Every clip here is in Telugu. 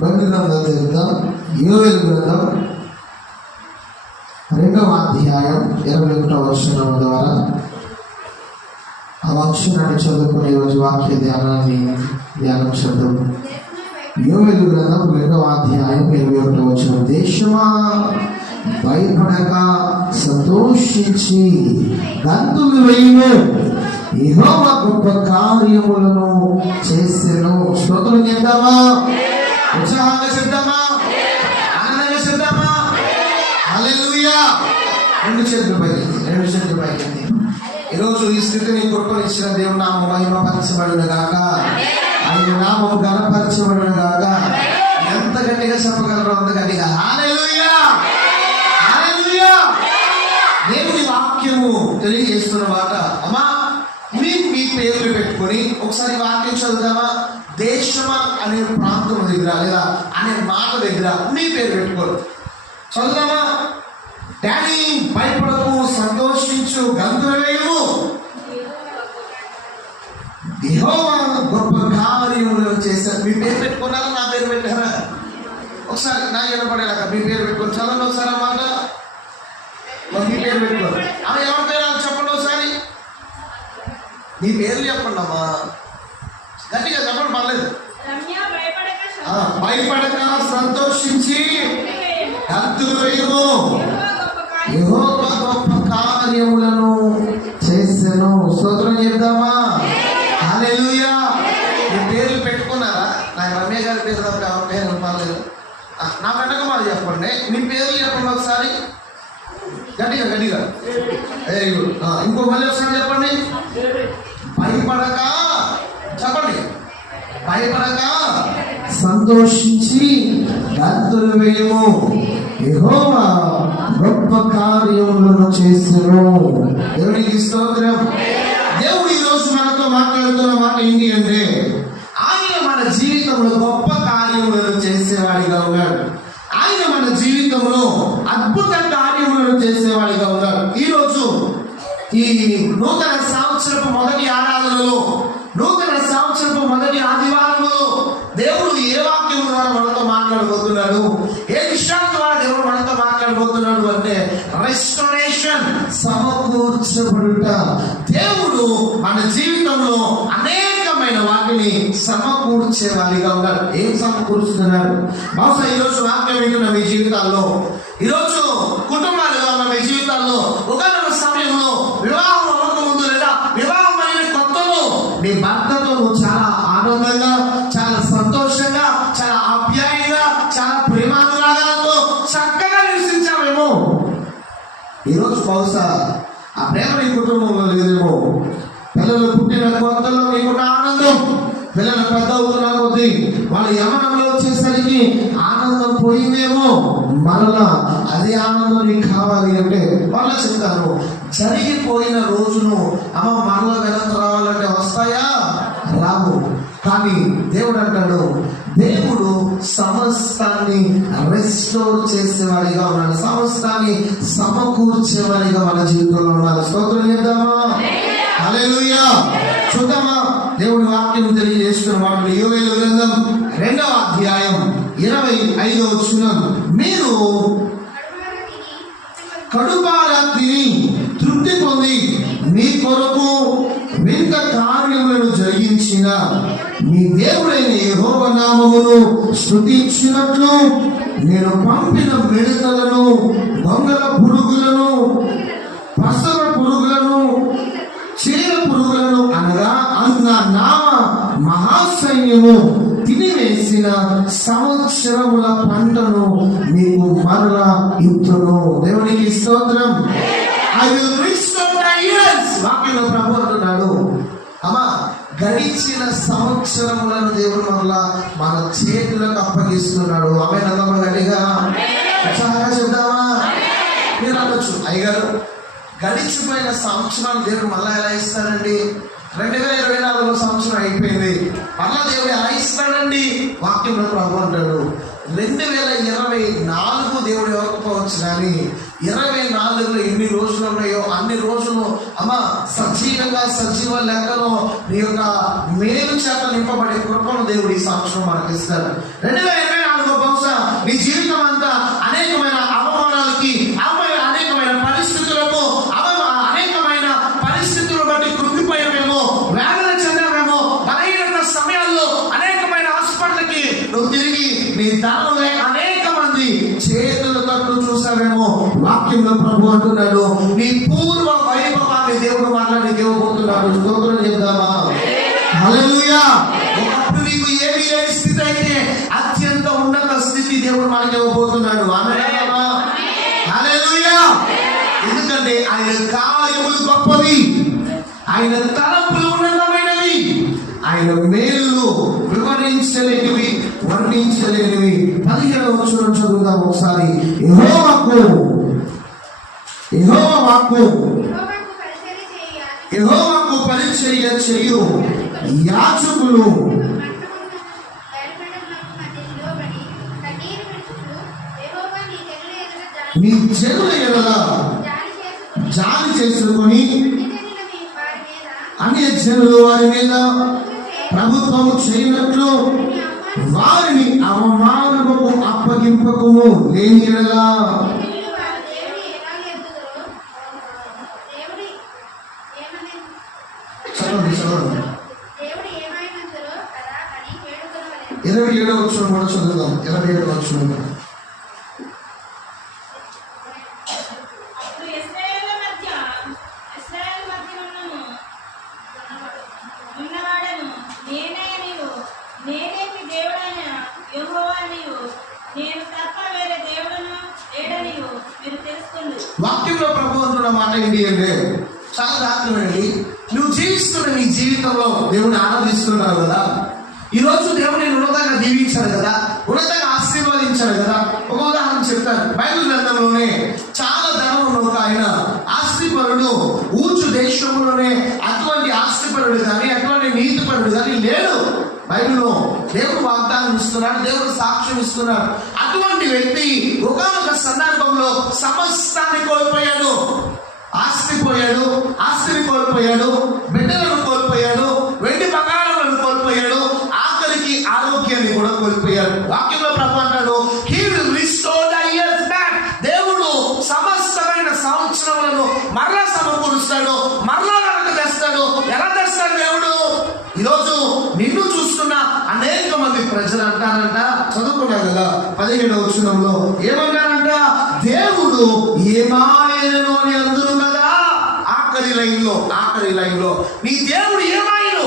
బైబిల్ గ్రంథం చదువుతాం. యోవేలు గ్రంథం 2వ అధ్యాయం 21వ వచనం ద్వారా ఆ వాక్యాన్ని చదువుకునే రోజు వాక్య ధ్యానం చేద్దాం. యోవేలు గ్రంథం 2వ అధ్యాయం 21వ వచనం. దేశమా భయపడక సంతోషించి గంతులు వేయుము, యెహోవా గొప్ప కార్యములను చేసెను. స్తోత్రం చేద్దామా? ఉత్సాహంగా చెప్తామా? ఆనందంగా చెప్తామా? హల్లెలూయా. రెండు చేతులు పైకి. ఈరోజు ఈ స్థితిని కొట్టుకొనిచ్చిన దేవుని నామం మహిమపరచబడును గాక. ఆయన నామం ఘనపరచబడును గాక. ఎంత గట్టిగా చెప్పగలరో అంత గట్టిగా హల్లెలూయా, హల్లెలూయా. దేవుని వాక్యము తెలియజేస్తున్న మాట. అమ్మా, మీ పేర్లు పెట్టుకొని ఒకసారి వాక్యం చదువుదామా? దేశమా అనే ప్రాంతం దగ్గర లేదా అనే మాట దగ్గర మీ పేరు పెట్టుకోరు. చదువుదామా? డాడీ భయపడకు, సంతోషించు, గంతులు వేయము, యెహోవా గొప్ప కార్యములు చేశారు. మీ పేరు పెట్టుకున్నారా? నా పేరు పెట్టారా? ఒకసారి నా వినపడేలాగా మీ పేరు పెట్టుకొని చదవండి ఒకసారి అన్నమాట. మీ పేరు పెట్టుకోరు. అవి ఎవరి పేరు చెప్పండి ఒకసారి. మీ పేర్లు చెప్పండి అమ్మా, గట్టిగా చెప్పండి, పర్లేదు. భయపడక సంతోషించి గంతులు వేయము, యెహోవా గొప్ప కార్యములను చేసెను. స్తోత్రం చేద్దామా? హల్లెలూయా. మీ పేర్లు పెట్టుకున్నారా? నా రమ్య గారి పేరు తప్ప పేరు పర్లేదు. నా వెనక మాట చెప్పండి. మీ పేర్లు చెప్పండి ఒకసారి గట్టిగా. Very good. ఇంకో మళ్ళీ ఒకసారి చెప్పండి. భయపడక చెప్పండి. భయపడక సంతోషించి గంతులు వేయము, యెహోవా గొప్ప కార్యములను చేసెను. దేవునికి స్తోత్రం. దేవుడు ఈరోజు మనతో మాట్లాడుతున్న మాట ఏంటి అంటే, ఆయన మన జీవితంలో గొప్ప కార్యములను చేసేవాడిగా ఉన్నాడు. ఆయన మన జీవితంలో అద్భుత కార్యములను చేసేవాడిగా ఉన్నాడు. ఈరోజు ఈ నూతన సంవత్సరపు మొదటి ఆరాధనలో, నూతన సంవత్సరపు మొదటి ఆదివారంలో దేవుడు ఏ వాక్యం ద్వారా మనతో మాట్లాడబోతున్నాడు, ఏ విషయం ద్వారా దేవుడు మనతో మాట్లాడబోతున్నాడు అంటే రెస్టోరేషన్, సమకూర్చబడుట. దేవుడు మన జీవితంలో అనేకమైన వాటిని సమకూర్చేవాడిగా ఉన్నాడు. ఏం సమకూర్చుతున్నాడు? బహుశా ఈరోజు వాక్యం వింటున్న మీ జీవితాల్లో, ఈరోజు కుటుంబాలుగా ఉన్న మీ జీవితాల్లో ఒకనొక సమయంలో వివాహం అవ్వకముందు లేదా వివాహం అయిన కొత్తలో నీ భర్తతో నువ్వు చాలా ఆనందంగా, చాలా సంతోషంగా, చాలా ఆప్యాయంగా, చాలా ప్రేమానురాగాలతో చక్కగా నివసించావేమో. ఈరోజు బహుశా ఆ ప్రేమ నీ కుటుంబంలో లేదేమో. పిల్లలు పుట్టిన కొత్తలో నీకున్న ఆనందం, పిల్లలు పెద్ద అవుతున్న కొద్దీ వాళ్ళ యవ్వనంలో వచ్చేసరికి ఆనందం పోయిందేమో. మరలా అదే ఆనందం నీకు కావాలి అంటే వాళ్ళ చెప్తాను, జరిగిపోయిన రోజును అమ్మ మరలా వెనక్కి రావాలంటే వస్తాయా? రావు. కానీ దేవుడు అంటాడు, దేవుడు సమస్తాన్ని రెస్టోర్ చేసేవాడిగా ఉన్నాడు, సమస్తాన్ని సమకూర్చేవాడిగా మన జీవితంలో ఉన్నాడు. స్తోత్రం చేద్దామా? హల్లెలూయా. చూద్దామా? దేవుడి వాక్యం తెలియజేస్తున్న వాటిని యోవేలు గ్రంథం 2వ అధ్యాయం 25వ వచనం. మీరు కడుపారా తిని తృప్తి పొంది మీ కొరకు వింత కార్యములను జరిగించిన మీ దేవుడైన యెహోవా నామమును స్తుతించినట్లు నేను పంపిన మిడతలను, దొంగల పురుగులను, పసర పురుగులను, చీర పురుగులను అనగా అన్న నామ మహాసైన్యము తినివేసిన సంవత్సరముల పంటను మీకు మరలా ఇత్తును. దేవునికి స్తోత్రం. I will restore the years. వాక్యంలో ప్రభు అంటున్నాడు, అమ్మా గడిచిన సంవత్సరములను దేవుడు మరలా మన చేతులకు అప్పగిస్తున్నాడు. ఆమె నమ్మకం గట్టిగా ఉత్సాహంగా చెప్తామా? మీరు అనొచ్చు, అయ్యగారు గడిచిపోయిన సంవత్సరాలు దేవుడు మళ్ళా ఎలా ఇస్తాడండి? 2024 సంవత్సరం అయిపోయింది, మళ్ళా దేవుడు ఎలా ఇస్తాడండి? వాక్యంలో ప్రభు అంటాడు, 2024 దేవుడు ఇవ్వకపోవచ్చు కానీ 24లో ఎన్ని రోజులు ఉన్నాయో అన్ని రోజులు అమ్మ సజీవంగా సజీవ లెక్కలో నీ యొక్క మేలు చేత నింపబడే కృపను దేవుడు ఈ సంవత్సరం మనకి ఇస్తాడు. 2024 నీ జీవితం అంతా అనేకమైన అవమానాలకి, అనేకమైన పరిస్థితులకు, అనేకమైన పరిస్థితులను బట్టి కృంగిపోయామేమో, వేదన చెందామేమో, బలహీనత సమయాల్లో అనేకమైన హాస్పిటల్కి నువ్వు తిరిగి నీ ధనం అనేక మంది చేతులు తట్టు చూసావేమో. వాక్యంలో ప్రభు అంటున్నాడు, నీ పూర్వ వైభవాన్ని దేవుడు మాట్లాడి ఇవ్వబోతున్నాడు. స్తోత్రం చెప్దామా? హల్లెలూయా. ఒకప్పుడు నీకు ఏమీ లేని స్థితి అయితే అత్యంత ఉన్నత స్థితి దేవుడు మనకి ఇవ్వబోతున్నాడు. హల్లెలూయా. ఎందుకంటే ఆయన కార్యములు గొప్పవి, ఆయన తలంపులు ఉన్నతమైనవి, ఆయన మేలు వివరించలేనివి, వర్ణించలేనివి. 15వ వచనం చదువుదాం ఒకసారి. యెహోవా వాక్కు పరిచర్య చేయు యాజకులు మీ జనుల ఎడల జాలి చేసుకొని అన్య జనులు వారి మీద ప్రభుత్వము చేయనట్లు వారిని అవమానముకు అప్పగింపకము. లేని ఎడల 27వ వచనం కూడా చదువుదాం. 27వ వచనం. వాక్యంలో ప్రభు అంటున్న మాట ఏంటి అంటే చాలా దారుణమండి. నువ్వు జీవిస్తున్న నీ జీవితంలో దేవుని ఆరాధిస్తున్నావు కదా, ఈరోజు దేవుని ఉన్నతంగా దీవించాడు కదా, ఉన్నతంగా ఆశీర్వదించాడు కదా. ఒక ఉదాహరణ చెప్తాను. బైబిల్ గ్రంథంలోనే చాలా ధనం ఉన్న ఒక ఆయన ఆస్తిపరుడు, ఊచు దేశంలోనే అటువంటి ఆస్తిపరుడు కానీ అటువంటి నీతిపరుడు కానీ లేడు. బైబిల్లో దేవుడు వాగ్దానం ఇస్తున్నాడు, దేవుడు సాక్ష్యం ఇస్తున్నాడు. అటువంటి వ్యక్తి ఒకానొక సందర్భంలో సమస్తాన్ని కోల్పోయాడు. ఆస్తిని కోల్పోయాడు, బిడ్డలను కోల్పోయాడు, వెండి బంగారాలను కోల్పోయాడు, ఆఖరికి ఆరోగ్యాన్ని కూడా కోల్పోయాడు. వాక్యంలో ప్రభు అంటాడు, he will restore the years back. దేవుడు సమస్తమైన సంవత్సరములను మరలా సమకూరుస్తాడు, మరలా వెనక తెస్తాడు. ఎలా తెస్తాడు దేవుడు? ఈరోజు నిన్ను చూస్తున్న అనేక మంది ప్రజలు అంటారంట, చదువుకున్నారు కదా 17వ వచనంలో ఏమన్నారంట? దేవుడు ఏమాయను అని అందరూ కదా. ఆఖరి లైన్లో నీ దేవుడు ఏమాయను?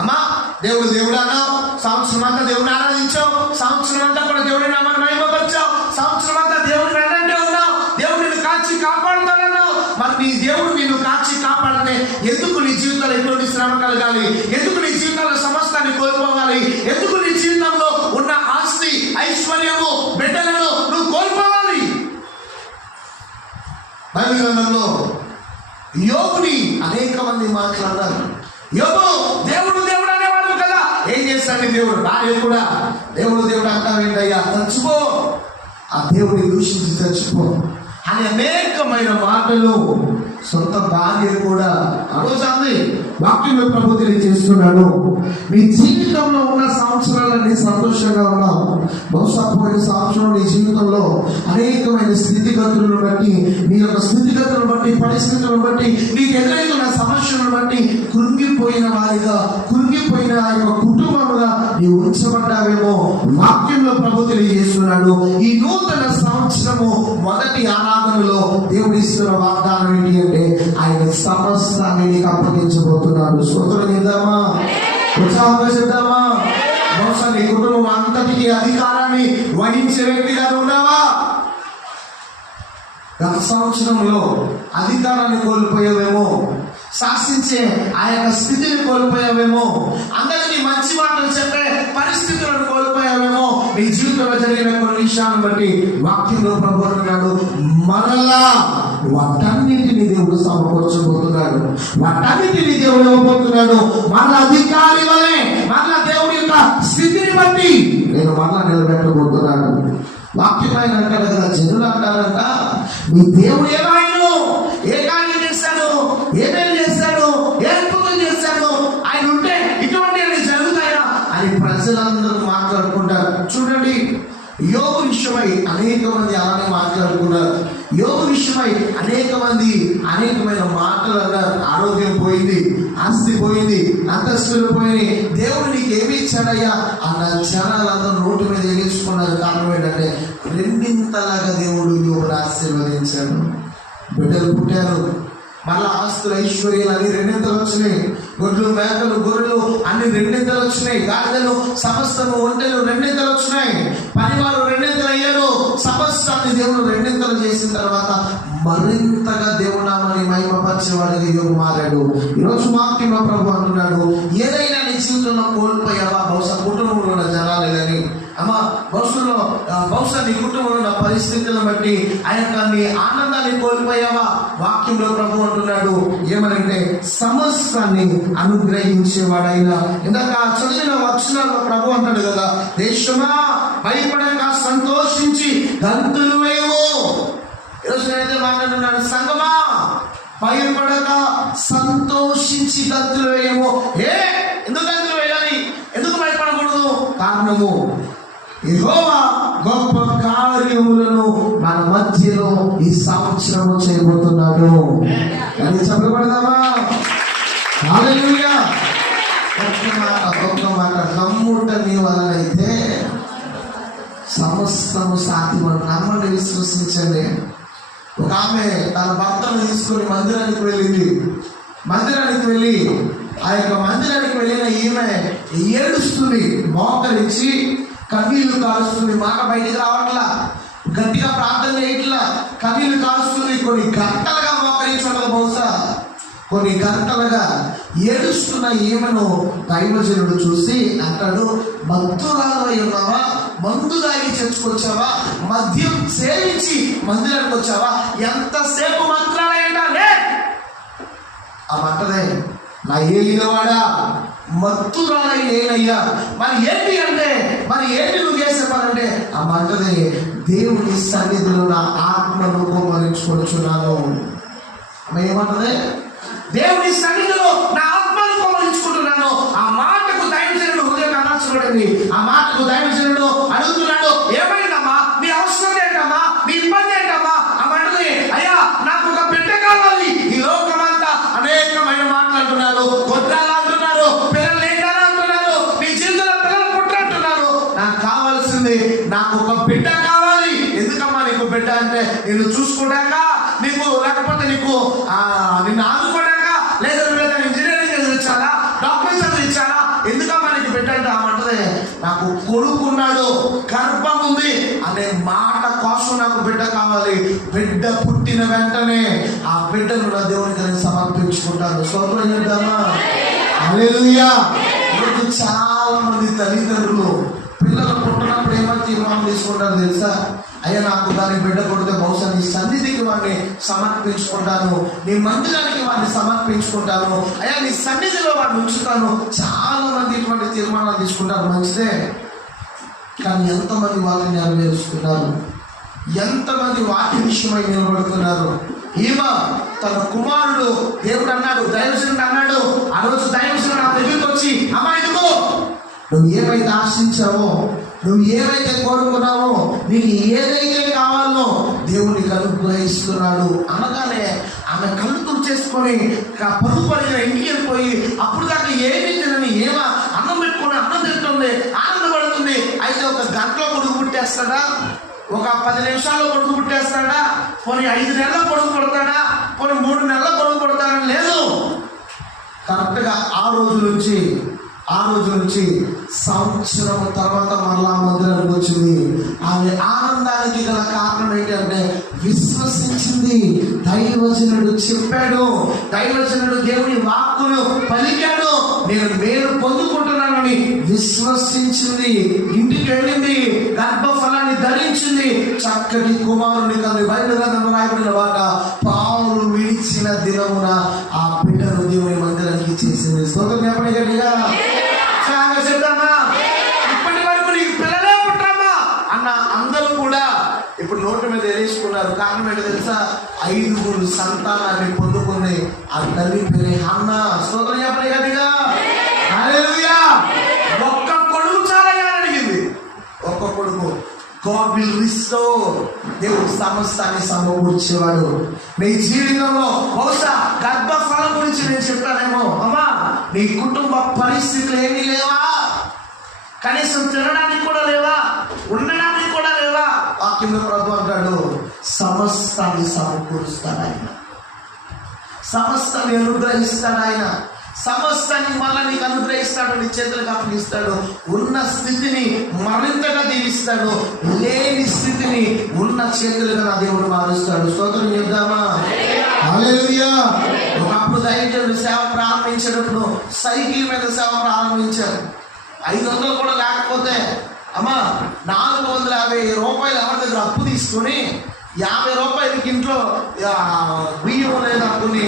అమ్మా, దేవుడు అన్నావు, సంవత్సరం అంతా దేవుడిని ఆరాధించావు, సంవత్సరం అంతా కూడా దేవుడి నామాన్ని మహిమపరిచావు, సంవత్సరం అంతా దేవుడిని వెన్నంటే ఉన్నావు, దేవుడు నిన్ను కాచి కాపాడుతానన్నావు. మరి నీ దేవుడు నిన్ను కాచి కాపాడితే ఎందుకు నీ జీవితంలో ఎటువంటి శ్రమ కలగాలి? ఎందుకు నీ జీవితంలో సమస్తాన్ని కోల్పోవాలి? ఎందుకు నీ జీవితంలో ఉన్న ఆస్తి, ఐశ్వర్యము, బిడ్డలను నువ్వు కోల్పోవాలి? బైబిల్ గ్రంథంలో యోబుని అనేక మంది మాట్లాడారు. యోబు దేవుడు అనేవాడు కదా, ఏం చేస్తాడు దేవుడు? భార్య కూడా దేవుడు అంటావేంటయ్యా? చచ్చిపో, ఆ దేవుడిని దూషించి చచ్చిపో అని అనేకమైన మాటలు సొంత భార్య కూడా అనుసంది. వాక్యంలో ప్రభు తెలియజేస్తున్నాడు, నీ జీవితంలో ఉన్న సంవత్సరాలన్నీ సంతోషంగా ఉన్నావు. బహుశా పోయిన సంవత్సరం నీ జీవితంలో అనేకమైన స్థితిగతులను బట్టి, నీ యొక్క స్థితిగతులను బట్టి, పరిస్థితులను బట్టి, నీకు ఎదురైన సమస్యలను బట్టి కృంగిపోయిన వారిగా, కృంగిపోయిన ఆ యొక్క కుటుంబముగా నీవు ఉంచబడ్డావేమో. వాక్యంలో ప్రభు తెలియజేస్తున్నాడు, ఈ నూతన సంవత్సరము మొదటి ఆరాధనలో దేవుడు ఇస్తున్న వాగ్దానం ఏంటి అంటే ఆయన సమస్తాన్ని నీకు అప్పగించబోతున్నాడు. స్తోత్రం చేద్దామా? ఉత్సాహంగా చేద్దామా? బహుశా నీ కుటుంబం అంతటికి అధికారాన్ని వహించే వ్యక్తిగా ఉన్నావా? గత సంవత్సరంలో అధికారాన్ని కోల్పోయావేమో, శాసించే ఆ యొక్క స్థితిని కోల్పోయావేమో, అందరికీ మంచి మాటలు చెప్పే పరిస్థితులను కోల్పోయావేమో. నీ జీవితంలో జరిగిన కొన్ని విషయాలను బట్టి వాక్యంలో ప్రభు అంటున్నాడు, మరలా వాటన్నింటినీ దేవుడు సమకూర్చబోతున్నాడు, వాటన్నింటినీ దేవుడు ఇవ్వబోతున్నాడు. మరలా అధికారి వలె, మరలా దేవుడి యొక్క స్థితిని బట్టి నేను మరలా నిలబెట్టబోతున్నాను. వాక్యం ఆయన అంటారు కదా, జనులు అంటారంట, మీ దేవుడు ఏమాయను, ఏ కార్యం చేశాడు, ఏమేమి చేశాడు, ఏ అద్భుతం చేశాడు, ఆయన ఉంటే ఇటువంటి జరుగుతాయా అని ప్రజలందరూ మాట్లాడుకుంటారు. చూడండి, యోబు విషయం విషయమై అనేక మంది అలానే మాట్లాడుకున్నారు. యోగు విషయమై అనేక మంది అనేకమైన మాటలు అన్నారు. ఆరోగ్యం పోయింది, ఆస్తి పోయింది, అంతస్తులు పోయి, దేవుడు నీకు ఏమి ఇచ్చాడయ్యా అన్న జనాలందరూ రోడ్డు మీద ఎగేసుకున్నారు. కారణం ఏంటంటే రెండింతలాగా దేవుడు యోగును ఆశీర్వదించాడు. బిడ్డలు పుట్టారు, మళ్ళా ఆస్తులు ఐశ్వర్యాలు అన్ని రెండింతలు వచ్చినాయి. గొడ్లు మేకలు గొర్రెలు అన్ని రెండింతలు వచ్చినాయి. గాడిదలు సమస్తము ఒంటెలు రెండింతలు వచ్చినాయి. పనివారు రెండింతలు అయ్యారు. సమస్తాన్ని దేవుడు రెండింతలు చేసిన తర్వాత మరింతగా దేవునామని మహిమపరిచేవాడిగా యోగు మారాడు. ఈరోజు వాక్యంలో ప్రభు అంటున్నాడు, ఏదైనా నీ జీవితంలో కోల్పోయావా, బహుశా కుటుంబంలో ఉన్న జనాలు కానీ అమ్మ బహుశా నీ కుటుంబంలో ఉన్న పరిస్థితులను బట్టి ఆ యొక్క నీ ఆనందాన్ని కోల్పోయావా, వాక్యంలో ప్రభు అంటున్నాడు ఏమనంటే సమస్తాన్ని అనుగ్రహించేవాడైనా. ఇందాక చదివిన వచనాల్లో ప్రభు అంటాడు కదా, దేశమా భయపడక సంతోషించి గంతులు వేయవు. ఈరోజు నేనైతే మాట్లాడుతున్నాను, సంగమా భయపడక సంతోషించి గంతులు వేయము. ఎందుకు గంతులు వేయాలి, ఎందుకు భయపడకూడదు? కారణము యెహోవా గొప్ప కార్యములను మన మధ్యలో ఈ సంవత్సరము చేయబోతున్నాడు. కానీ చెప్పబడదామా? హల్లెలూయా. ఒక్క మాట నమ్ముట నీ వలనైతే సమస్తము సాధ్యమని నమ్మండి, విశ్వసించండి. ఒక ఆమె తన భర్తను తీసుకొని మందిరానికి వెళ్ళింది. మందిరానికి వెళ్ళి ఆ యొక్క మందిరానికి వెళ్ళిన ఈమె ఏడుస్తుంది, మోకరించి కన్నీళ్లు కారుస్తుంది. మాట బయటికి రావట్లా, గట్టిగా ప్రార్థన చేయట్లా, కన్నీళ్లు కారుస్తుంది. కొన్ని గంటలుగా మోకరించడం, బహుశా కొన్ని గంటలుగా ఏడుస్తున్న ఈమెను దైవజనుడు చూసి అంటాడు, మత్తురాలై ఉన్నావా, మందు దాగి చర్చకొచ్చావా, మద్యం సేవించి మందిరానికి వచ్చావా, ఎంతసేపు మంత్రాలయ్యంటే ఆ మంటదే నా ఏలినవాడా, మత్తురాలై నేనయ్యా. మరి ఏంటి అంటే, మరి ఏంటి నువ్వు చేసే పని అంటే ఆ మంటదే, దేవుని సన్నిధిలో నా ఆత్మను కోమరించుకొనుచున్నాను. ఏమంటది? దేవుని సన్నిధిలో నా ఆత్మను కోమరించుకుంటున్నాను. ఆ మాటకు దైవజనుడు హృదయం అనాల్చబడింది. ఆ మాటకు దైవజనుడు అడుగుతున్నాడు, ఏమైందమ్మా, నీ అవసరం ఏంటమ్మా, నీ ఇబ్బంది ఏంటమ్మా? ఆ మంటది, అయ్యా నాకు ఒక బిడ్డ కావాలి. ఈ లోకమంతా అనేకమైన మాటలు అంటున్నారు, గొడ్రాలు అంటున్నారు, పిల్లలు ఏంటారా అంటున్నారు, నీ జీవితంలో పిల్లలు పుట్టరంటున్నారు. నాకు కావాల్సింది, నాకు ఒక బిడ్డ కావాలి. ఎందుకమ్మా నీకు బిడ్డ అంటే, నిన్ను చూసుకోడాక, నీకు లేకపోతే నీకు నిన్ను ఆదుకోడాక, లేదా నువ్వేదా ఇంజనీరింగ్ చదివించాలా, డాక్టర్ చదివించాలా, ఎందుకమ్మా నీకు బిడ్డ అంటే ఆ మంటదే, నాకు కొడుకున్నాడు, గర్భం ఉంది అనే మాట కోసం నాకు బిడ్డ కావాలి. బిడ్డ పుట్టిన వెంటనే ఆ బిడ్డను నా దేవునికి నేను సమర్పించుకుంటాను. స్తోత్రం చేద్దామా? హల్లెలూయా. ఈరోజు చాలా మంది తల్లిదండ్రులు పిల్లలు పుట్టినప్పుడు ఏమని తీర్మానం తీసుకుంటారు తెలుసా? అయ్యా నాకు దాని బిడ్డ కొడితే బహుశా నీ సన్నిధికి వాడిని సమర్పించుకుంటాను, నీ మందిరానికి వాడిని సమర్పించుకుంటాను, అయ్యా నీ సన్నిధిలో వాడిని ఉంచుతాను. చాలా మంది ఇటువంటి తీర్మానాలు తీసుకుంటారు, మంచిదే. కానీ ఎంతమంది వాటిని నెరవేరుస్తున్నారు? ఎంతమంది వాటి విషయమై నిలబడుతున్నారు? ఈమె తన కుమారుడు, దేవుడు అన్నాడు, దైవజనుడు అన్నాడు, ఆ రోజు దైవజనుడు నా దగ్గరికి వచ్చి, అమ్మా ఇదిగో నువ్వు ఏమైతే ఆశించావో, నువ్వు ఏమైతే కోరుకున్నావో, నీకు ఏదైతే కావాలో దేవునికి అనుగ్రహిస్తున్నాడు అనగానే ఆమె కళ్ళు తుడిచేసుకొని పరుగు పడిన ఇంటికి వెళ్ళిపోయి, అప్పుడు దాకా ఏమీ తినని ఏమో అన్నం పెట్టుకొని అన్నం తింటుంది, ఆనందపడుతుంది. అయితే ఒక గంటలో కొడుకు పుట్టేస్తాడా, ఒక 10 నిమిషాల్లో కొడుకు పుట్టేస్తాడా, పోనీ 5 నెలల కొడుకు పుడతాడా, పోనీ 3 నెలల కొడుకు పుడతాడని లేదు. కరెక్ట్గా ఆ రోజు నుంచి సంవత్సరం తర్వాత మరలా మందిరానికి వచ్చింది. ఆమె ఆనందానికి గల కారణం ఏంటంటే విశ్వసించింది. దైవజనుడు చెప్పాడు, దైవజనుడు దేవుని వాక్కును పలికాడు, నేను మేలు పొందుకుంటున్నానని విశ్వసించింది. ఇంటికి వెళ్ళింది, గర్భఫలాన్ని ధరించింది, చక్కటి కుమారుని కది. బైబిల్ గ్రంథంలో రాయబడిన మాట, పావులు విడిచిన దినమున ఆ బిడ్డను దేవుని మందిరానికి చేసింది. స్తోత్రం చెప్పండి గట్టిగా. చెప్తామా, ఇప్పటి వరకు నీకు పిల్లలే పుట్టరమ్మా అన్న అందరూ కూడా ఇప్పుడు నోటి మీద వేసుకున్నారు. కారణం ఏంటో తెలుసా? 5 సంతానాన్ని పొందుకుని ఆ తల్లి పేరు హన్నా. స్తోత్రం చెప్పండి గట్టిగా. హల్లెలూయా. ఒక్క కొడుకు చాలయ్యా అడిగింది. ఒక్క కొడుకు గాడ్ విల్ రిస్టోర్. దేవుడు సమస్తాన్ని సమకూర్చేవాడు. నీ జీవితంలో బహుశా గర్భఫలం గురించి నేను చెప్పానేమో, అమ్మా నీ కుటుంబ పరిస్థితులు ఏమీ లేవా, కనీసం తినడానికి కూడా లేవా, ఉండడానికి కూడా లేవా, వాక్యంలో ప్రభు అంటాడు సమస్తాన్ని సమకూరుస్తాడు ఆయన, సమస్తాన్ని అనుగ్రహిస్తాడు ఆయన, సమస్తాన్ని మళ్ళీ నీకు అనుగ్రహిస్తాడు, నీ చేతులకు అప్పగిస్తాడు. ఉన్న స్థితిని మరింతగా దీవిస్తాడు, లేని స్థితిని ఉన్న చేతులుగా నా దేవుడు మారుస్తాడు. స్తోత్రం చెప్దామా? హల్లెలూయా. ఒకప్పుడు దైవజనుడు సేవ ప్రారంభించేటప్పుడు సైకిల్ మీద సేవ ప్రారంభించారు. 500 కూడా లేకపోతే అమ్మా 450 రూపాయలు ఎవరి దగ్గర అప్పు తీసుకొని 50 రూపాయలకి ఇంట్లో బియ్యం లేదా కొన్ని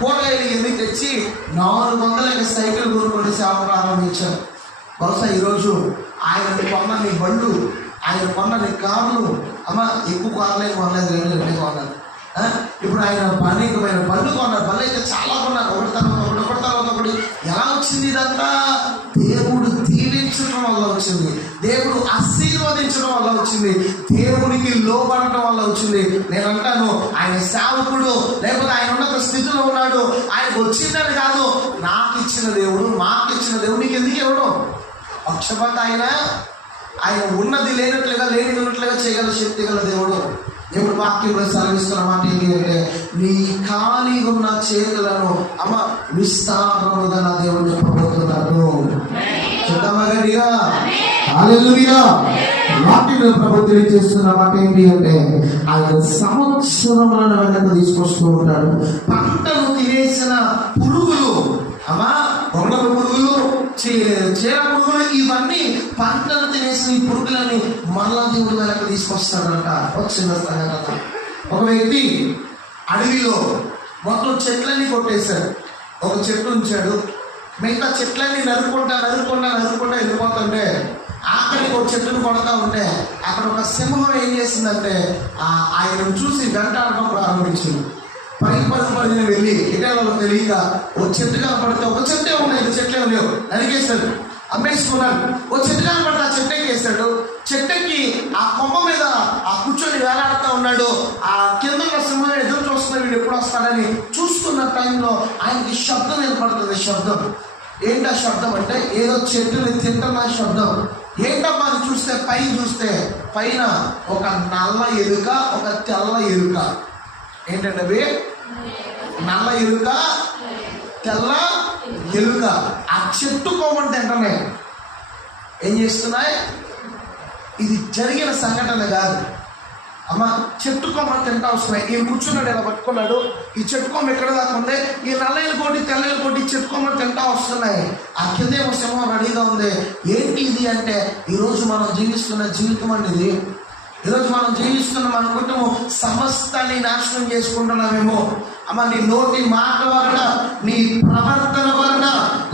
కూరగాయలు ఎన్ని తెచ్చి 400కి సైకిల్ కొనుక్కొని సేవ ప్రారంభించారు. బహుశా ఈరోజు ఆయన కొన్నని బళ్ళు, ఆయన కొన్నని కార్లు, అమ్మ ఎక్కువ కార్లే కొనలేదు, 2 కొన్నారు. ఇప్పుడు ఆయన అనేకమైన బళ్ళు కొన్నారు. బళ్ళు అయితే చాలా కొన్నారు, ఒకటి తర్వాత ఒకటి. ఎలా వచ్చింది ఇదంతా? దేవుడు దీవించడం వల్ల వచ్చింది, దేవుడు ఆశీర్వదించడం వల్ల వచ్చింది, దేవునికి లోబడటం వల్ల వచ్చింది. నేను అంటాను ఆయన సేవకుడు, లేకపోతే ఆయన ఉన్నత స్థితిలో ఉన్నాడు, ఆయనకు వచ్చిందని కాదు, నాకు ఇచ్చిన దేవుడు, మాకు ఇచ్చిన దేవుడు నీకు ఎందుకు ఇవ్వడం? పక్షపాత ఆయన ఉన్నది లేనట్లుగా, లేని ఉన్నట్లుగా చేయగల శక్తి గల దేవుడు. దేవుడు వాక్యంలో సెలవిస్తున్న మాట ఏంటి అంటే, నీ ఖాళీ ఉన్న చేతులను అమ్మ విస్తారముగా నా దేవుడు చెప్పబోతున్నాడు. చూద్దామా? హల్లెలూయా. వాక్యంలో ప్రభు తెలియజేస్తున్న మాట ఏంటి అంటే, ఆయన సంవత్సరములను వెనక తీసుకొస్తూ ఉంటాడు. పంటను తినేసిన పురుగులు, అమ్మా గొంగళ పురుగులు, చీర పురుగులు, ఇవన్నీ పంటను తినేసిన ఈ పురుగులని మళ్ళా దేవుడు వెనక తీసుకొస్తాడంట. వచ్చిన సంగతి, ఒక వ్యక్తి అడవిలో మొత్తం చెట్లన్నీ కొట్టేశాడు, ఒక చెట్టు ఉంచాడు, మిగతా చెట్లన్నీ నరుకుంటా వెళ్ళిపోతుంటే ఆఖరికి ఒక చెట్టును కొడతా ఉంటే అక్కడ ఒక సింహం ఏం చేసిందంటే ఆయనను చూసి వెంటాడటం ప్రారంభించింది. పడిన వెళ్ళి ఇటాలలో తెలియక ఒక చెట్టు కనపడితే, ఒక చెట్టే ఉన్నాయి, చెట్లే లేవు, నరికేశాడు, అమ్మేసుకున్నాడు. ఒక చెట్టు కనపడితే ఆ చెట్టు ఎక్కేశాడు. చెట్టెక్కి ఆ కొమ్మ మీద కూర్చొని వేలాడుతూ ఉన్నాడు. ఆ కింద ఉన్న సింహం ఎదురు చూస్తున్న వీడు ఎప్పుడు వస్తాడని చూస్తున్న టైంలో ఆయనకి శబ్దం ఏర్పడుతుంది. శబ్దం ఏంటి? ఆ శబ్దం అంటే ఏదో చెట్టుని తింటున్న శబ్దం. ఏంటమ్మా అని చూస్తే పైన చూస్తే పైన ఒక నల్ల ఎలుక, ఒక తెల్ల ఎలుక. ఏంటంటే అవి నల్ల ఎలుక, తెల్ల ఎలుక ఆ చెట్టు కొమ్మని తింటున్నాయి. ఏం చేస్తున్నాయి? ఇది జరిగిన సంఘటన కాదు అమ్మ, చెట్టు కొమ్మని తింటా వస్తున్నాయి. ఈయన కూర్చున్నాడు, ఇలా పట్టుకున్నాడు, ఈ చెట్టు కొమ్మ ఎక్కడ దాకా ఉంది, ఈ నల్లలు కోటి తెల్లలు కోటి చెట్టు కొమ్మని తింటా వస్తున్నాయి. ఆ కిందేమో సింహం రెడీగా ఉంది. ఏంటి ఇది అంటే, ఈరోజు మనం జీవిస్తున్న జీవితం అనేది, ఈరోజు మనం జీవిస్తున్న మన కుటుంబం సమస్తాన్ని నాశనం చేసుకుంటున్నామేమో అమ్మ. నీ నోటి మాట వలన, నీ ప్రవర్తన వలన,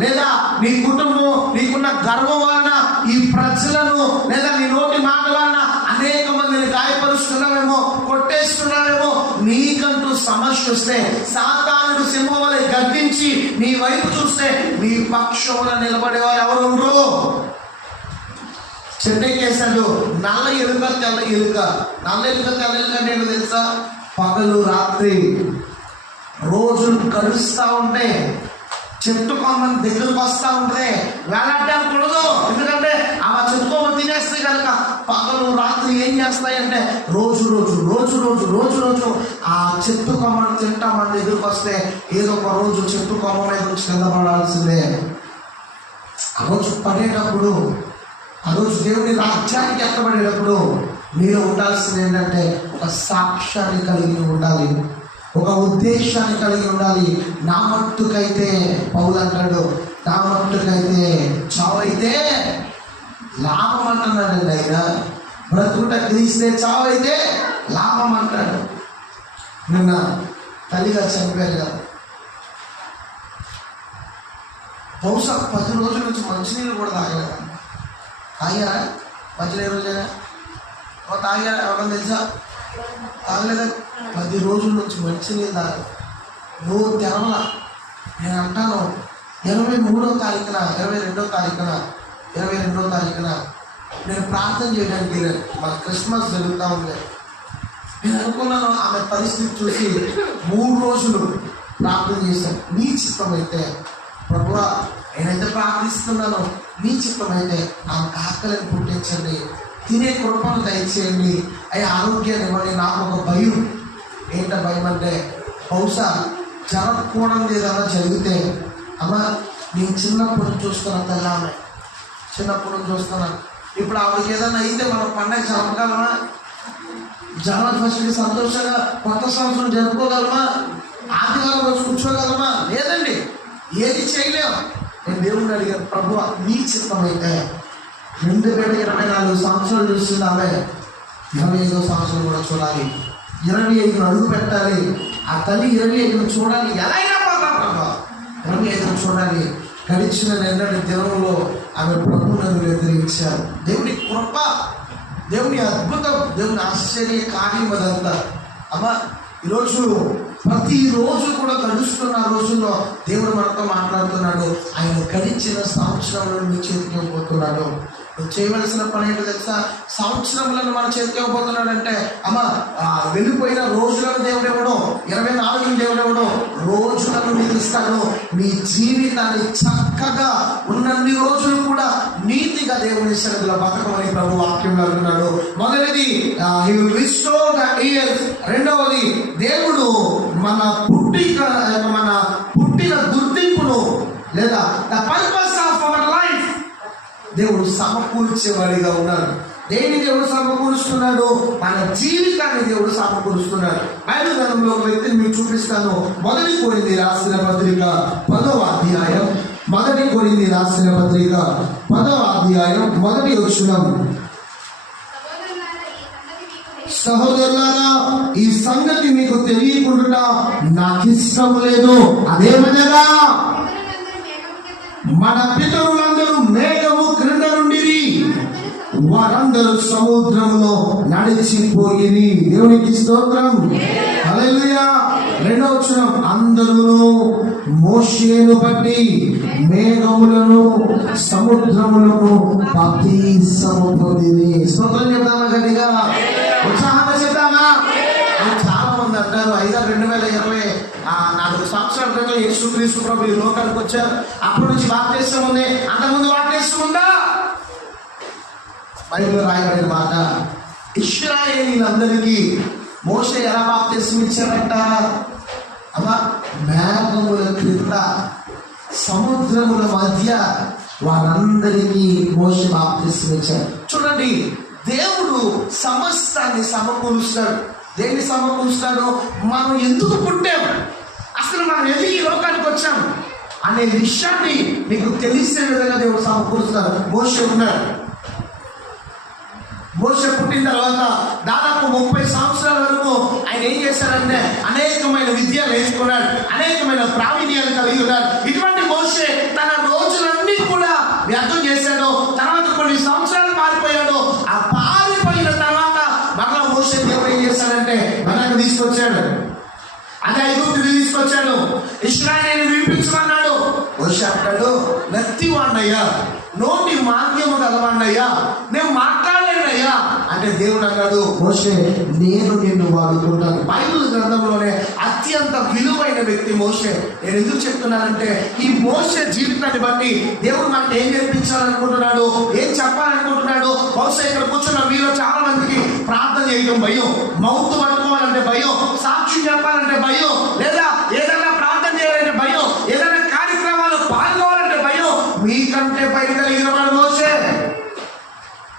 లేదా నీ కుటుంబం నీకున్న గర్వం వలన, ఈ ప్రజలను లేదా నీ నోటి మాట వలన అనేక మందిని గాయపరుస్తున్నామేమో, కొట్టేస్తున్నామేమో. నీకంటూ సమస్య వస్తే సాతానుడు సింహం వలె గర్జించి నీ వైపు చూస్తే నీ పక్షంలో నిలబడేవారు ఎవరు ఉండరు. చెట్టెక్కేశాడు, నల్ల ఎలుక తెల్ల ఎలుక. నల్ల ఎలుక తెల్ల ఎలుక నేను తెలుసా? పగలు రాత్రి రోజులు గడుస్తూ ఉంటే చెట్టు కొమ్మని దగ్గరకు వస్తూ ఉంటే వేలాడడానికి ఉండదు. ఎందుకంటే ఆ చెట్టు కొమ్మ తినేస్తే కనుక పగలు రాత్రి ఏం చేస్తాయంటే రోజు ఆ చెట్టు కొమ్మని తింటా మన దగ్గరకు వస్తే ఏదో ఒక రోజు చెట్టు కొమ్మ మీద నుంచి కింద పడాల్సిందే. ఆ రోజు పడేటప్పుడు, ఆ రోజు దేవుని రాజ్యానికి ఎత్తబడేటప్పుడు మీరు ఉండాల్సింది ఏంటంటే ఒక సాక్ష్యాన్ని కలిగి ఉండాలి, ఒక ఉద్దేశాన్ని కలిగి ఉండాలి. నా మట్టుకైతే పౌలు అంటాడు, నా మట్టుకైతే చావైతే లాభం అంటున్నాడండి ఆయన. బ్రతుకుట క్రీస్తే, చావైతే లాభం అంటాడు. నిన్న తల్లిగా చనిపోయారు కదా, బహుశా 10 రోజుల నుంచి మంచినీళ్ళు కూడా తాగలేదు. తాగారా? మధ్యలో ఏ రోజైనా తాగారా? ఎవరైనా తెలుసా? తాగలేదా? 10 రోజుల నుంచి మంచినీళ్ళు తాగలేదు, నోరు తెరవల. నేను అంటాను 23వ తారీఖున 22వ తారీఖున నేను ప్రార్థన చేయడానికి వెళ్ళాను. మన క్రిస్మస్ జరుగుతూ ఉంది. నేను అనుకున్నాను, ఆమె పరిస్థితి చూసి 3 రోజులు ప్రార్థన చేశాను. నీ చిత్తం అయితే ప్రభువా, నేనైతే ప్రార్థిస్తున్నాను, నీ చిత్తం అయితే ఆమెకు ఆకలిని పుట్టించండి, తినే కృపను దయచేయండి, అయ్యా ఆరోగ్యాన్ని ఇవ్వండి. నాకు ఒక భయం. ఏంట భయం అంటే, బహుశా జరగకూడదు ఏదైనా జరిగితే, అమ్మా నేను చిన్నప్పుడు చూస్తున్నా తల్లి, ఆమె చిన్నప్పుడు చూస్తున్నాను. ఇప్పుడు ఆవిడకి ఏదైనా అయితే మనం పండగ జరపగలమా? జనవరి 1కి సంతోషంగా కొత్త సంవత్సరం జరుపుకోగలమా? ఆదివారం రోజు కూర్చోగలమా? లేదండి, ఏది చేయలేము. నేను దేవుడిని అడిగాను, ప్రభువా నీ చిత్తం అయితే 2024 సంవత్సరాలు చూస్తుంది ఆమె, 25వ సంవత్సరం కూడా చూడాలి, 25 అడుగు పెట్టాలి. ఆ తల్లి 25 చూడాలి, ఎలా అయినా ప్రభా 25 చూడాలి. గడిచిన నిన్నటి దినంలో ఆమె ప్రభువును వ్యతిరేకించారు. దేవుని కృప, దేవుని అద్భుతం, దేవుని ఆశ్చర్య కార్యం అదంతా. అమ్మా ఈరోజు ప్రతిరోజు కూడా గడుస్తున్న రోజుల్లో దేవుడు మనతో మాట్లాడుతున్నాడు. ఆయన గడిచిన సంవత్సరంలో నీ చేతికి ఇవ్వబోతున్నాడు. నువ్వు చేయవలసిన పని ఏంటో తెలుసా? సంవత్సరములను మన చేతికి ఇవ్వబోతున్నాడు అంటే, అమ్మ వెళ్ళిపోయిన రోజులను దేవుడు ఇవ్వడం, 24 దేవుడు ఇవ్వడం, రోజులను నీకు ఇస్తాడు. నీ జీవితాన్ని చక్కగా ఉన్నన్ని రోజులు కూడా నీతిగా దేవుని సన్నిధిలో బతకమని ప్రభు వాక్యంలో అంటున్నాడు. మొదటిది he will restore the years. రెండవది దేవుడు మన పుట్టిన గుర్తింపును లేదా the purpose of our life దేవుడు సమకూర్చేవాడిగా ఉన్నాడు. దేని దేవుడు సమకూరుస్తున్నాడు? మన జీవితాన్ని దేవుడు సమకూరుస్తున్నాడు. బైబిల్ గ్రంథంలో ఒక వ్యక్తిని మీకు చూపిస్తాను. 1 కొరింథీ రాసిన పత్రిక 10వ అధ్యాయం, 1 కొరింథీ రాసిన పత్రిక 10వ అధ్యాయం 1వ వచనం. సహోదరులారా, ఈ సంగతి మీకు తెలియకుండా నాకు ఇష్టం లేదు. అదేమనగా మన పితరులందరూ మేఘము క్రింద నుండిరి, వారందరూ సముద్రములో నడిచిపోయిరి. దేవునికి స్తోత్రం, హల్లెలూయా. 2వ వచనం, అందరూ మోషేను బట్టి మేఘములను సముద్రములను బాప్తిసము పొందిరి. స్తోత్రం చెప్తామా? గట్టిగా ఉత్సాహంగా చెప్తామా? చాలా మంది అంటారు, 2024 సంవత్సరాల క్రితం యేసుక్రీస్తు ప్రభు ఈ లోకానికి వచ్చారు, అప్పటి నుంచి బాప్తిసం ఉంది, అంతకుముందు బాప్తిసం ఉందా? బైబిల్లో రాయబడిన మాట, ఇశ్రాయేలీలందరికీ మోషే ఎలా బాప్తిసం ఇచ్చారంట? అమ్మా మేఘముల క్రింద సముద్రముల మధ్య వారందరికీ మోషే బాప్తిసం ఇచ్చారు. చూడండి, దేవుడు సమస్తాన్ని సమకూరుస్తాడు. దేన్ని సమకూరుస్తాడు? మనం ఎందుకు పుట్టాం, అసలు మనం ఎందుకు ఈ లోకానికి వచ్చాం అనే విషయాన్ని మీకు తెలిసే విధంగా దేవుడు సమకూరుస్తాడు. మోషే ఉన్నాడు. మోషే పుట్టిన తర్వాత దాదాపు 30 సంవత్సరాల వరకు ఆయన ఏం చేశారంటే అనేకమైన విద్య నేర్చుకున్నాడు, అనేకమైన ప్రావీణ్యాలు కలిగి ఉన్నాడు. ఇటువంటి మోషే తన రోజులన్నీ కూడా వ్యర్థం చేశాడు. తర్వాత కొన్ని సంవత్సరాలు మారిపోయాడు. ఆ పారిపోయిన తర్వాత మరలా మోషే దేవుడు ఏం చేశాడంటే మనకు తీసుకొచ్చాడు, అదే ఐగుప్తుని తీసుకొచ్చాడు, ఇశ్రాయేలుని విడిపించమన్నాడు. మోషే అంటాడు, నత్తివాణ్ణయ్యా, నోటి మాంద్యము గలవాణ్ణయ్యా, నేను మాట్లాడలేనయ్యా అంటే దేవుడు అన్నాడు, మోషే నేను నిన్ను వాడుకుంటాను. బైబిల్ గ్రంథంలోనే అత్యంత విలువైన వ్యక్తి మోషే. నేను ఎందుకు చెప్తున్నానంటే ఈ మోషే జీవితాన్ని బట్టి దేవుడు మనకి ఏం నేర్పించాలనుకుంటున్నాడు, ఏం చెప్పాలనుకుంటున్నాడు. బహుశా ఇక్కడ కూర్చున్న మీలో చాలా మందికి ప్రార్థన చేయడం భయం, మౌత్ పట్టుకోవాలంటే భయం, సాక్షి చెప్పాలంటే భయం, లేదా ఏదైనా ప్రార్థన చేయాలంటే భయం, ఏదైనా కార్యక్రమాలు పాల్గొవాలంటే భయం. మీకంటే భయం కలిగిన వాడు మోషే.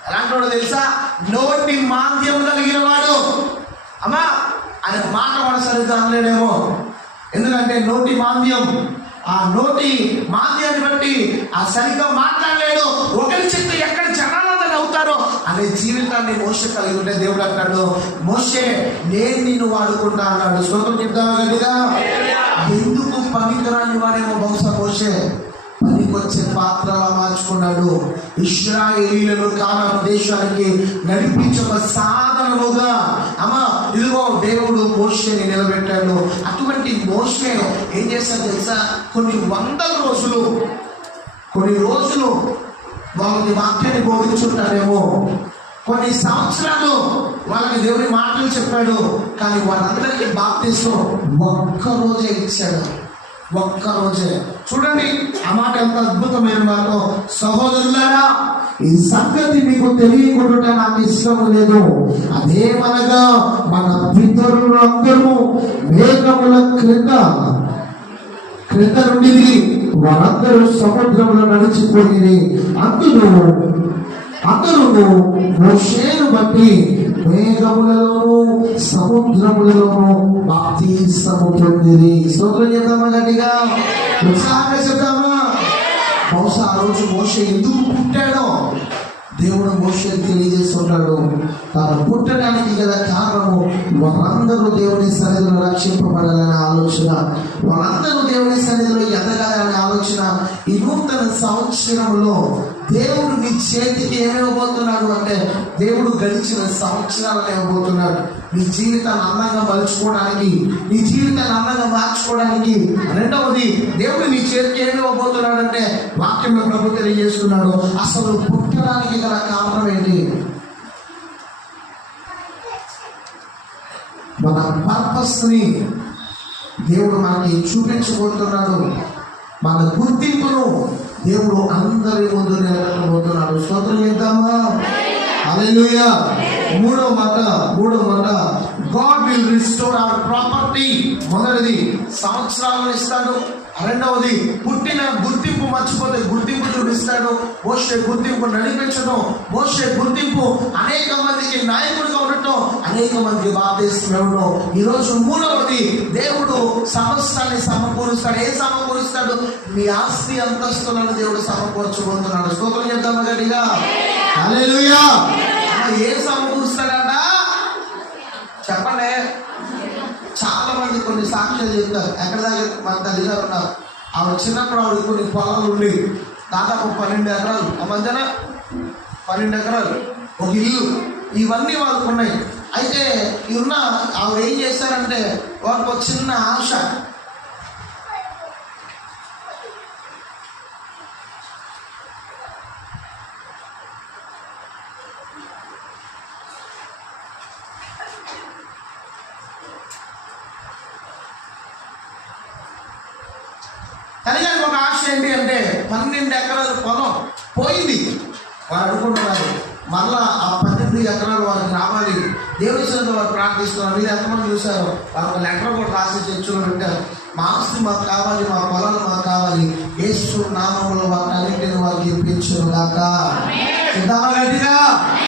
ఎలాంటి వాడు తెలుసా? నోటి మాంద్యం కలిగిన వాడు. అమ్మా ఆయన మాట వాడు సరిగ్గా అనలేడేమో, ఎందుకంటే నోటి మాంద్యం. ఆ నోటి మాంద్యాన్ని బట్టి ఆ సరిగ్గా మాట్లాడలేడు. ఒకరి చెప్తే ఎక్కడ జనాలందరూ అవుతారో అనే జీవితాన్ని మోషే కలిగి ఉంటే దేవుడు అంటాడు, మోషే నేను నిన్ను వాడుకుంటా అన్నాడు. స్తోత్రం చెప్తావా గట్టిగా? ఎందుకు పవిత్రాన్ని వాడేమో బహుశా మోషే పనికొచ్చే పాత్రలా మార్చుకున్నాడు. ఇశ్రాయేలీలను కానాను దేశానికి నడిపించే ఒక సాధనముగా అమ్మా ఇదిగో దేవుడు మోషేని నిలబెట్టాడు. అటువంటి మోషే ఏం చేశాడు తెలుసా? కొన్ని రోజులు వాళ్ళకి వాక్యాన్ని బోధించుంటారేమో, కొన్ని సంవత్సరాలు వాళ్ళకి దేవుని మాటలు చెప్పాడు, కానీ వాళ్ళందరికీ బాప్తిసం ఒక్కరోజే ఇచ్చాడు. ఒక్కరోజే. చూడండి ఆ మాట ఎంత అద్భుతమైన మాట. సహోదరులారా, ఈ సంగతి మీకు తెలియకుండా నాకు ఇష్టం లేదు. అదేమనగా మన పితరులందరూ మేఘముల క్రింద నుండి వారందరూ సముద్రంలో నడిచిపోయి అందరూ మోషేను బట్టి మేఘములలోను సముద్రములలోను బాప్తిస్మము పొందిరి. స్తోత్రం చెప్తామా? గట్టిగా ఉత్సాహంగా చెప్తామా? బహుశా ఆ రోజు మోషే ఎందుకు పుట్టాడో దేవుడు మోషేకి తెలియజేస్తున్నాడు. తాను పుట్టడానికి గల కారణము వాళ్ళందరూ దేవుని సన్నిధిలో రక్షింపబడాలనే ఆలోచన, వాళ్ళందరూ దేవుని సన్నిధిలో ఎదగాలనే ఆలోచన. ఈ నూతన సంవత్సరంలో దేవుడు నీ చేతికి ఏమివ్వబోతున్నాడు అంటే, దేవుడు గడిచిన సంవత్సరాలను ఇవ్వబోతున్నాడు. నీ జీవితాన్ని అందంగా మలుచుకోవడానికి, నీ జీవితాన్ని అందంగా మార్చుకోవడానికి. రెండవది, దేవుడు నీ చేతికి ఏమి ఇవ్వబోతున్నాడు అంటే, వాక్యంలో ప్రభు తెలియజేస్తున్నాడు. అసలు పుట్టడానికి గల కారణం ఏంటి? మన పర్పస్ ని దేవుడు మనకి చూపించబోతున్నాడు. మన గుర్తింపును దేవుడు అందరి ముందు నిలబెట్టబోతున్నాడు. స్తోత్రం చేద్దామా? హల్లెలూయా. మూడో మాట, God will restore our property. మొదటిది సంవత్సరాలను ఇస్తాడు. రెండవది, పుట్టిన గుర్తింపు మర్చిపోతే గుర్తింపు చూపిస్తాడు. మోషే గుర్తింపు నడిపించడం, మోషే గుర్తింపు అనేక మందికి నాయకుడిగా ఉండటం, అనేక మందికి బాప్తిస్మం ఇవ్వడం. ఈరోజు మూడవది, దేవుడు సమస్తాన్ని సమకూరుస్తాడు. ఏం సమకూరుస్తాడు? మీ ఆస్తి అంతస్తులను దేవుడు సమకూర్చబోతున్నాడు. స్తోత్రం చెప్తామా గట్టిగా? హల్లెలూయా. ఏం సమకూరుస్తాడట చెప్పండి. చాలా మంది కొన్ని సాక్ష్యాలు చెప్తారు. ఎక్కడ దాకా మన తల్లిగారు ఉన్నారు. ఆవిడ చిన్నప్పుడు ఆవిడ కొన్ని పొలాలు ఉండి దాదాపు 12 ఎకరాలు, ఆ మధ్యన 12 ఎకరాలు, ఒక ఇల్లు, ఇవన్నీ వాళ్ళకు ఉన్నాయి. అయితే ఇవన్న ఆవిడ ఏం చేశారంటే, వాళ్ళకు ఒక చిన్న ఆశ. కలిగానికి ఒక ఆశ ఏంటి అంటే, 12 ఎకరాల పొలం పోయింది. వారు అనుకుంటున్నారు మళ్ళా ఆ 12 ఎకరాలు వారికి రావాలి. దేవుని సన్నిధిలో వారు ప్రార్థిస్తున్నారు. మీరు ఎంతమంది చూశారు? వాళ్ళకి లెటర్ కూడా రాసి చర్చలో పెట్టారు. మా ఆస్తి మాకు కావాలి, మా పొలాలు మాకు కావాలి. యేసు నామములో వాటిని అన్నింటినీ వారికి ఇప్పించును గాక.